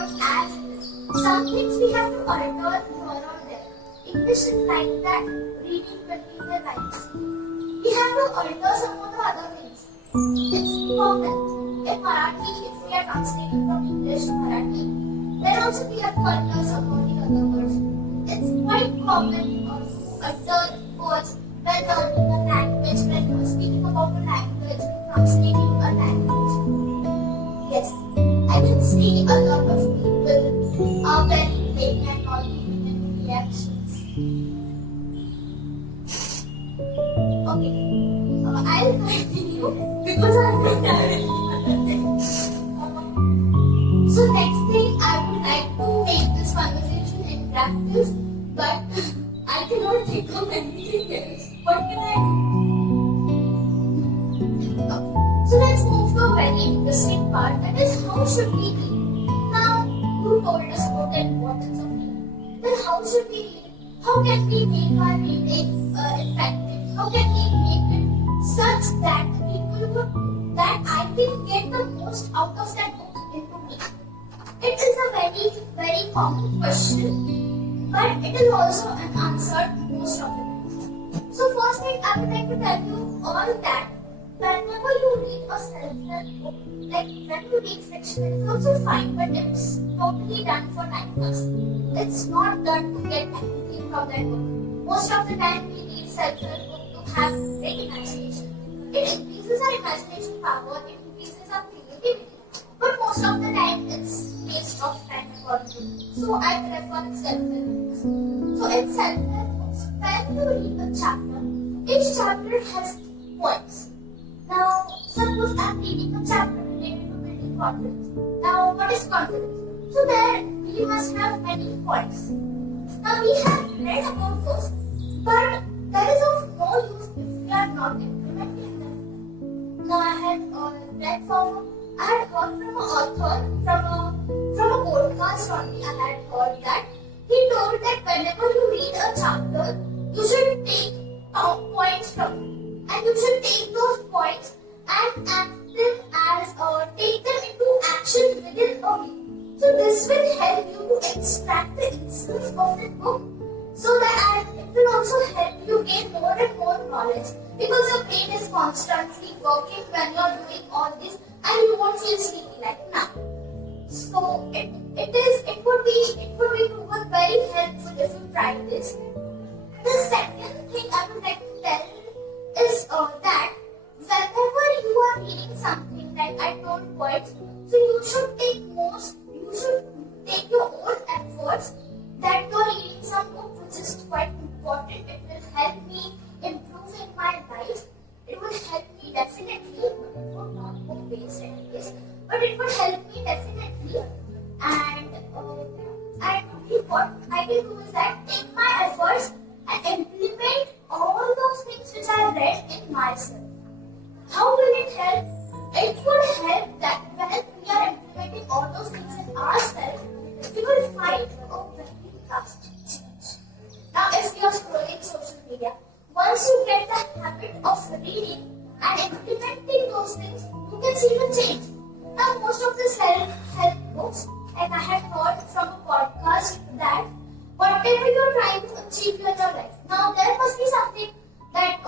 words as it is. Some things we have to alter here or there. English is like that, reading between the lines. We have to alter some of the other things. It's common. In Marathi, if we are translating from English to Marathi, then also we have to alter some of the other words. It's quite common to alter words when learning a language, when speaking about a language, translating a language. Yes, I can see a lot of people are very vague and not giving reactions. Okay, I'll continue because I'm not tired. So next thing, I would like to make this conversation interactive, but I cannot think of anything else. What can I do? So let's move to a very interesting part, that is how should we read? Now, you told us about the importance of reading. Then how should we read? How can we make our reading effective? How can we make it such that the people would, that I can get the most out of that book into me? It is a very, very common question, but it is also unanswered most of the time. So first thing I would like to tell you all that whenever you read a self-help book, like when you read fiction, it's also fine, but it's totally done for time pass. It's not done to get anything from that book. Most of the time we read self-help book to have great imagination. It increases our imagination power, it increases our creativity, but most of the time it's waste of time according to me. So I prefer self-help books. So in self-help books, when you read a chapter, each chapter has points. Now, suppose I'm reading a chapter related to building confidence. Now, what is confidence? So there, we must have many points. Now, we have read about those, but that is of no use if we are not implementing them. Now, I had heard from an author, from a podcast only, I had heard that he told that whenever you read a chapter, you should take points from it. And you should take those points and act them as take them into action within a week. So this will help you to extract the essence of the book, so that it will also help you gain more and more knowledge, because your brain is constantly working when you are doing all this, and you won't feel sleepy like now. So it would be proven very helpful if you try this. The second thing I would like to tell is that whenever you are reading something, like I told points, so you should take your own efforts that you are reading some book which is quite important. It will help me improve in my life. It will help me definitely, but it will not book based anyways, but it will help me definitely. And what I can do is that take my efforts and implement all those things which I read in myself. How will it help? It would help that when we are implementing all those things in ourselves, we will find a very drastic change. Now, if you are scrolling social media, once you get the habit of reading and implementing those things, you can see the change. Now, most of the self-help books, like I had heard from a podcast, that whatever you are trying to achieve in your life, now there must be something that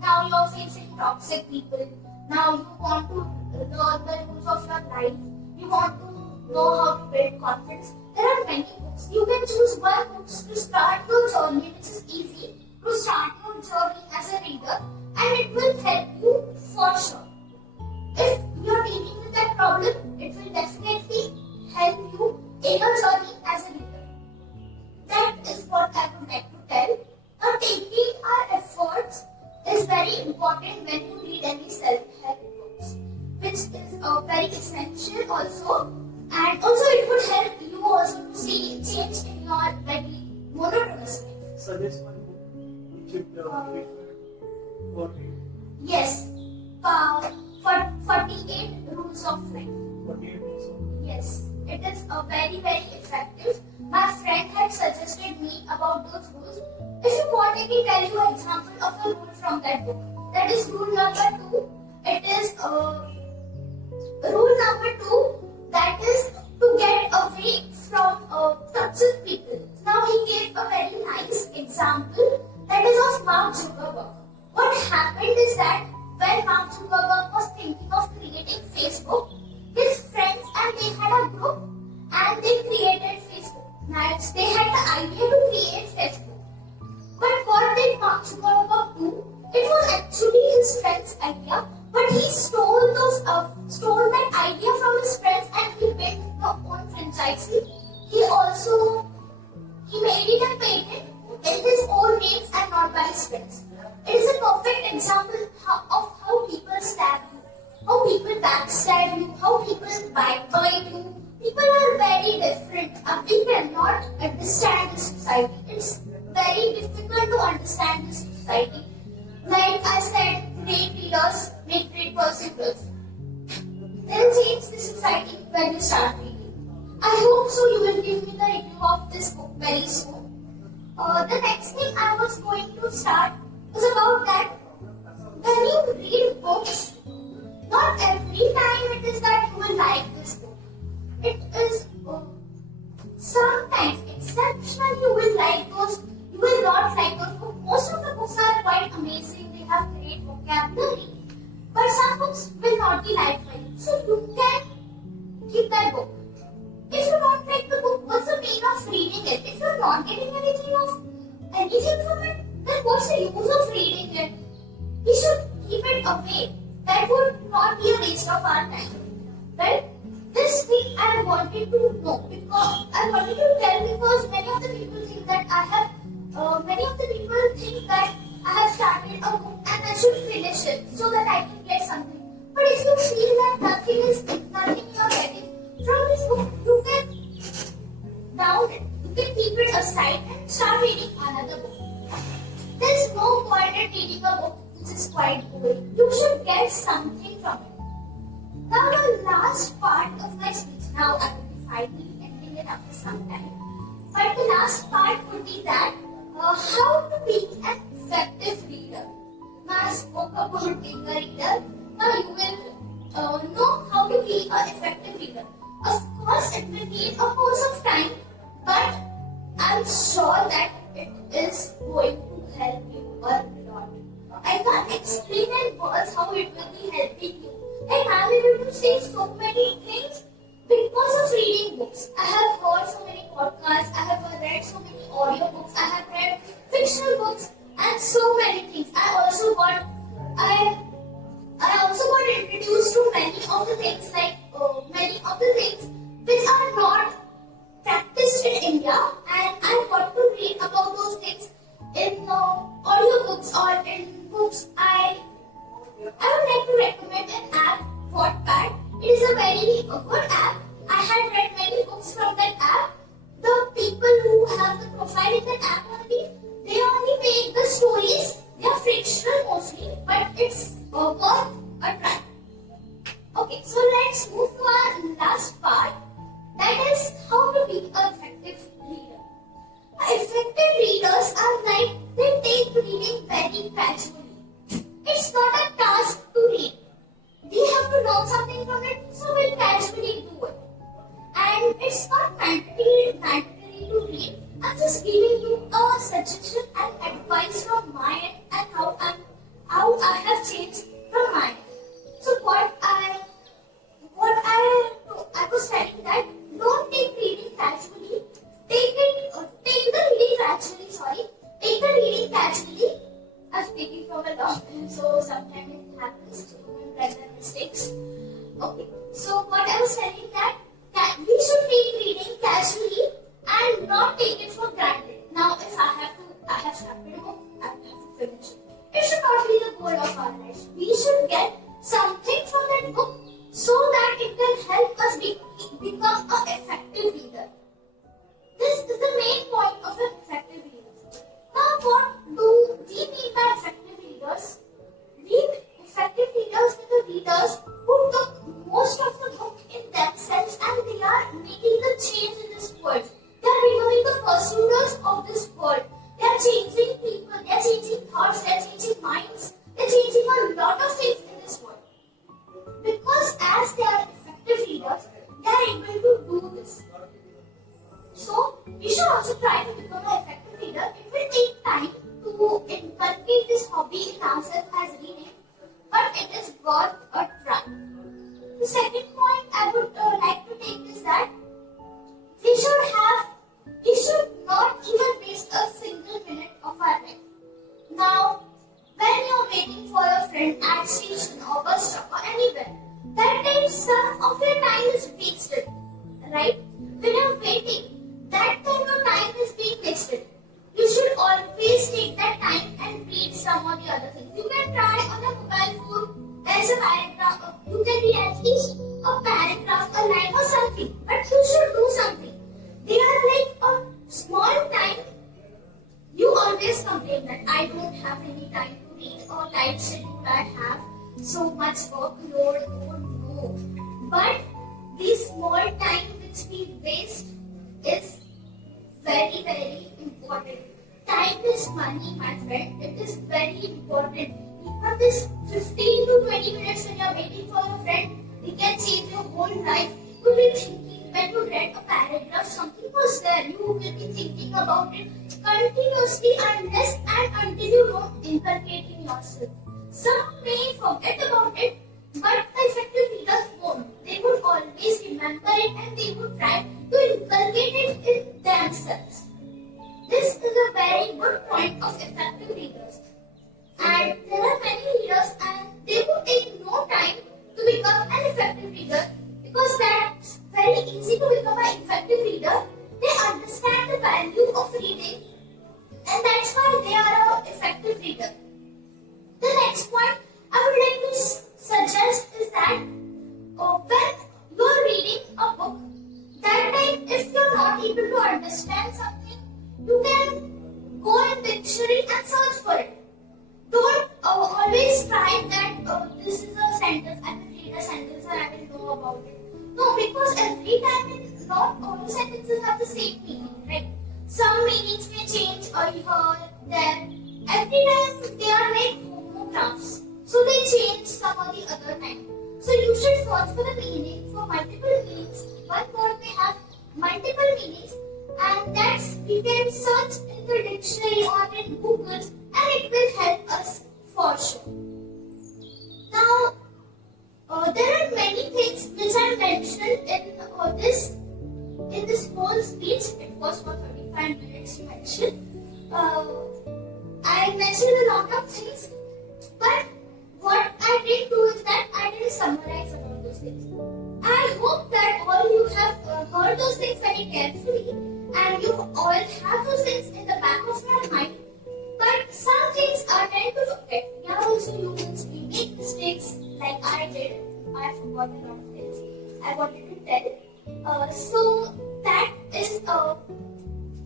now you are facing toxic people. Now you want to learn the rules of your life. You want to know how to build confidence. There are many books. You can choose one book to start your journey, which is easy to start your journey as a reader, and it will help you for sure. If you are dealing with that problem, it will definitely help you in your journey as a reader. That is what I would like to tell. Now, taking our efforts is very important when you read any self-help books, which is very essential also, and also it would help you also to see change in your very monotonous life. Suggest one book which should refer for reading. Yes, for 48 Rules of Life. 48 rules of life. Yes, it is very, very effective. My friend had suggested me about those rules. If you want, I can tell you an example of a rule from that book. That is rule number 2. It is rule number 2. That is to get away book, his friends and they had a group and they created Facebook. Next, they had the idea to create Facebook. But what did Mark Zuckerberg do? It was actually his friend's idea, but he stole that idea from his friends and he built the own franchise. He made it a patent in his own names and not by his friends. It is a perfect example of how people stab you, how people backstab you, how people backbite you. People are very different. We cannot understand this society. It's very difficult to understand this society. Like I said, great leaders make great persecutors. They'll change the society when you start reading. I hope so you will give me the review of this book very soon. The next thing I was going to start was about that when you read books, not every time it is that you will like this book. It is sometimes exceptional you will like those, you will not like those books. Most of the books are quite amazing, they have great vocabulary. But some books will not be liked by you. So you can keep that book. If you don't like the book, what's the meaning of reading it? If you're not getting anything from it, then what's the use of reading it? We should keep it away. That would not be a waste of our time. Right? This thing I wanted to know because I wanted to tell because many of the people think that I have started a book and I should finish it so that I can get something. But if you feel that nothing you're getting from this book, you can down it. You can keep it aside and start reading another book. There's no point in reading a book which is quite boring. You should get something from it. Now the last part of my speech. Now I will be finally ending it after some time. But the last part would be that how to be an effective reader. Now I spoke about being a reader. Now you will know how to be an effective reader. Of course, it will need a course of time, but I'm sure that it is going to help you a lot. I can't explain in words how it will be helping you. Like I'm able to say so many things because of reading books. I have heard so many podcasts, I have read so many audiobooks, I have read fictional books and so many things. I also got introduced to many of the things which are not practiced in India, and I got to read about those things in audiobooks or in books. I would like to recommend an app, Wattpad. It is a very good app. I had read many books from that app. The people who have the profile in that app they only make the stories. They are fictional mostly, but it's worth a try. Okay, so let's move to our last part. That is how to be an effective reader. Effective readers are like they take reading very casually. It's not a task to read. We have to learn something from it, so we'll casually do it. And it's not mandatory to read. I'm just giving you a suggestion and advice from my end and how I have changed from my end. So I was telling that don't take reading casually. Take the reading casually. I'm speaking from a long time, so sometimes it happens to human random mistakes. Okay, so what I was telling that we should take reading casually and not take it for granted. Now, if I have started a book, I have to finish it. It should not be the goal of our life. We should get something from that book so that it can help us become an effective reader. This is the main point of an effective reader. Now, what do we mean by effective readers? Effective readers are the readers who took most of the book in themselves and they are making the change in this world. They are becoming the pursuers of this world. They are changing people, they are changing thoughts, they are changing minds, they are changing a lot of things in this world. Because as they are effective point I would like to take is that we should not even waste a single minute of our life. Now, when you're waiting for a friend at station or bus stop or anywhere, that time some of your time is wasted, right? When you're waiting, that time your time is being wasted. You should always take that time and read some of the other things. You can try on a mobile phone, there's a paragraph, you can read at least a paragraph, a line or something, but you should do something. They are like a small time. You always complain that I don't have any time to read or tight schedule, I have so much workload, oh no. But this small time which we waste is very, very important. Time is money, my friend. It is very important. Even this 15 to 20 minutes when you are waiting for a friend, it can change your whole life. You will be thinking when you read a paragraph, something was there. You will be thinking about it continuously unless and until you don't inculcate in yourself. Some may forget about it, but the effective readers won't. They would always remember it and they would try to inculcate it in themselves. This is a very good point of effective readers. And there are many readers and they would take no time to become an effective reader because that's very easy to become an effective reader. They understand the value of reading and that's why they are an effective reader. The next point I would like to suggest is that when you're reading a book, that time if you're not able to understand something, you can go in dictionary and search for it. Don't always try that this is a sentence, I will read a sentence and I will know about it. No, because every time not all sentences have the same meaning, right? Some meanings may change here, there. Every time they are like homographs. So they change some or the other time. So you should search for the meaning for multiple meanings. One word may have multiple meanings and that's we can search in the dictionary or in Google and it will help us for sure. Now, there are many things which I mentioned in this whole speech. It was for 35 minutes to mention. I mentioned a lot of things, but what I didn't do is that I didn't summarize about those things. I hope that all you have heard those things very carefully and you all have those things in the back of your mind. But some things are tend to forget. We are also humans. We make mistakes like I did. I forgot a lot of things I wanted to tell. So that is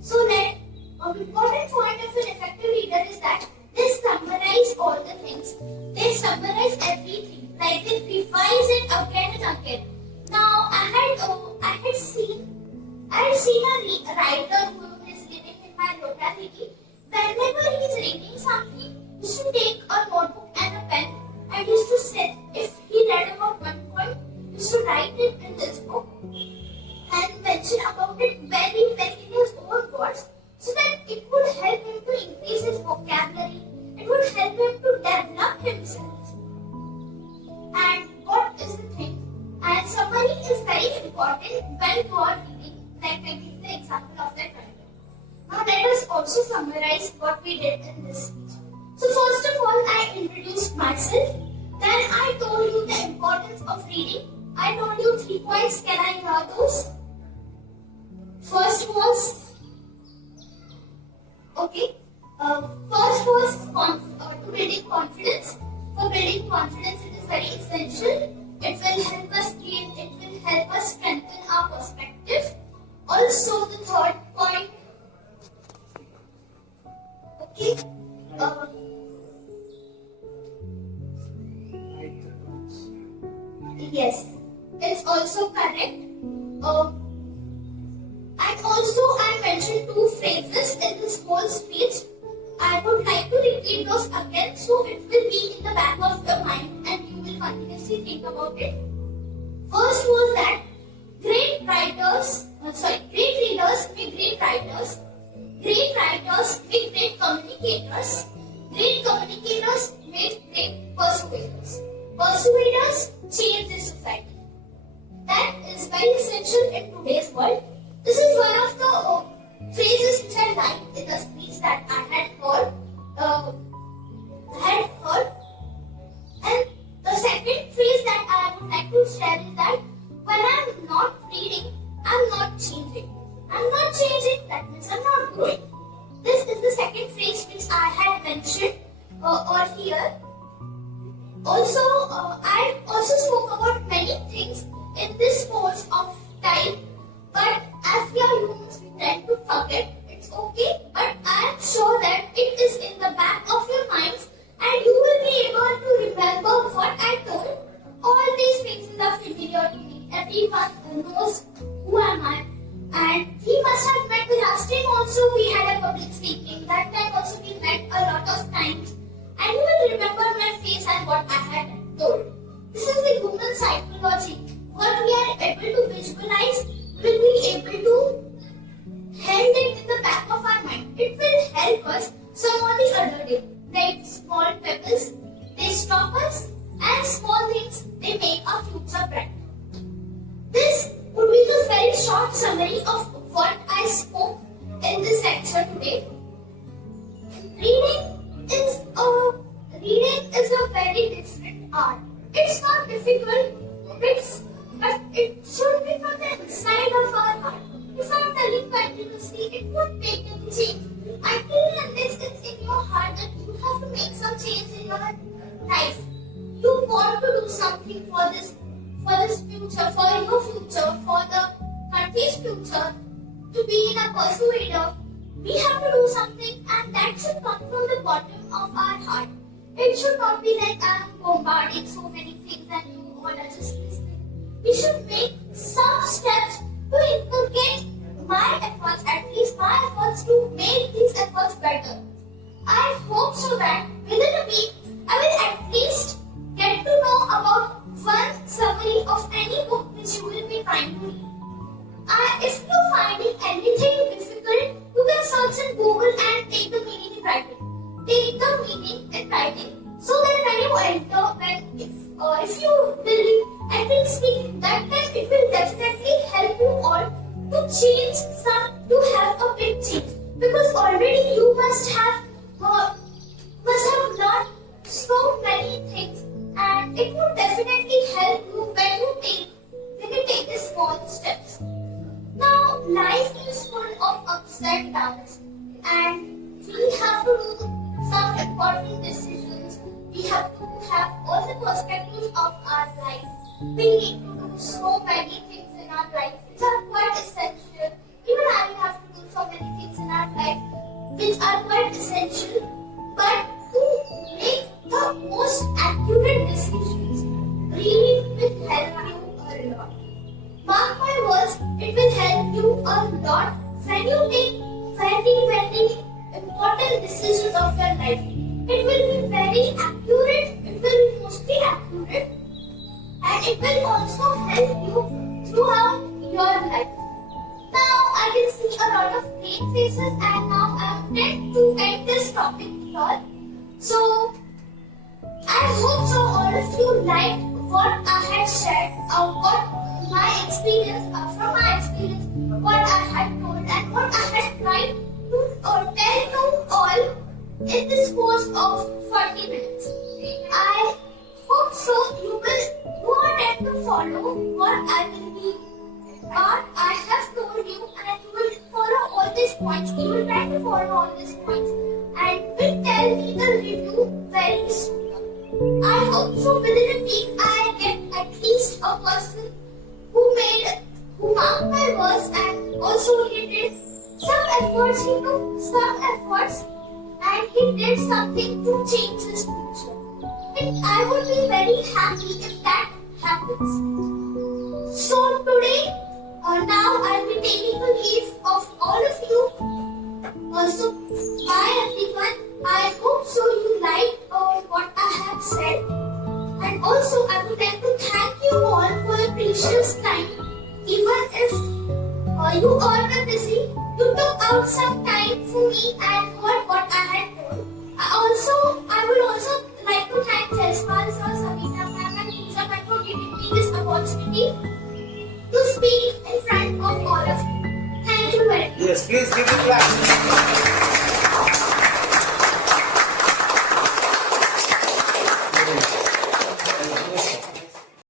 so that an important point of an effective reader is that they summarize all the things. They summarize everything. Like they revise it again and again. Now I had seen a writer who is living in my locality. Whenever he is reading something, he should take a notebook and a pen and he used to sit. If he read about one point, he used to write it in this book and mention about it very, very in his own words so that it would help him to increase his vocabulary. It would help him to develop himself. And what is the thing? And summary is very important when you are reading. Like I give the example of that writer. Now let us also summarize what we did in this speech. So first of all, I introduced myself. Then I told you the importance of reading. I told you 3 points. Can I hear those? First was to building confidence. For building confidence, it is very essential. It will help us gain. It will help us strengthen our perspective. Also, the third point. Yes, it's also correct. And also, I mentioned 2 phrases in this whole speech. I would like to repeat those again so it will be in the back of your mind and you will continuously think about it. First was that great readers make great writers. Great writers make great communicators. Great communicators make great persuaders. Persuaders change the society. very essential in today's world. This is one of the phrases which I liked in the speech that I had heard. And the second phrase that I would like to share is that when I'm not reading, I'm not changing. I'm not changing, that means I'm not growing. This is the second phrase which I had mentioned here. Also, I also spoke about many things in this course of time, but as we are humans, we tend to forget. It's okay, but I am sure that it is in the back of your minds and you will be able to remember what I told. All these faces are familiar to me. Everyone knows who am I. And we must have met the last time also we had a public speaking. That time also we met a lot of times. And you will remember my face and what I had told. This is the human psychology. What we are able to visualize, will be able to held it in the back of our mind. It will help us some or the other day. Like small pebbles, they stop us, and small things, they make our future bright. This would be the very short summary of what I spoke in this lecture today. Reading is a very different art. It's not difficult, but it should be from the inside of our heart. If I'm telling continuously, it would make any change. Until unless it's in your heart that you have to make some change in your life. You want to do something for this future, for your future, for the country's future, to be in a persuader. We have to do something, and that should come from the bottom of our heart. It should not be like I am bombarding so many things and you all are just listening. We should make some steps to inculcate my efforts, at least my efforts, to make these efforts better. I hope so that within a week, I will at least get to know about one summary of any book which you will be trying to read. If you are finding anything difficult, you can search in Google and take the meaning in writing. Take the meaning in writing so that when you enter, if you will enter speaking, that time it will definitely help you all to change to have a big change. Because already you must have learned so many things, and it would definitely help you when you take the small steps. Now, life is full of ups and downs, and we have to do some important decisions. We have to have all the perspectives of our life. We need to do so many things in our life which are quite essential. Even I will have to do so many things in our life which are quite essential. But to make the most accurate decisions, reading will help you a lot. Mark my words, it will help you a lot when you take very important decisions of your life. It will be very accurate, it will be mostly accurate, and it will also help you throughout your life. Now I can see a lot of plain faces, and now I am trying to end this topic here. So I hope so all of you liked what I had shared, what my experience, from my experience, what I had told and what I had tried to tell you all in this course of 40 minutes. I hope so you are ready to follow what I have told you, and you will follow all these points. You will try to follow all these points and will tell me the review very soon. I hope so within a week I get at least a person who marked my words, and also he did some efforts, he took some efforts, and he did something to change his future. And I would be very happy if that happens. So today, now I'll be taking a leave of all of you. Also, bye everyone. I hope so you liked what I have said. And also, I would like to thank you all for your precious time. Even if you all were busy, you took out some time for me and heard what I had told. I would also like to thank Jaspal sir, Sabina ma'am and Pooja ma'am for giving me this opportunity. to speak in front of all of you. Thank you very much. Yes, please give it clap.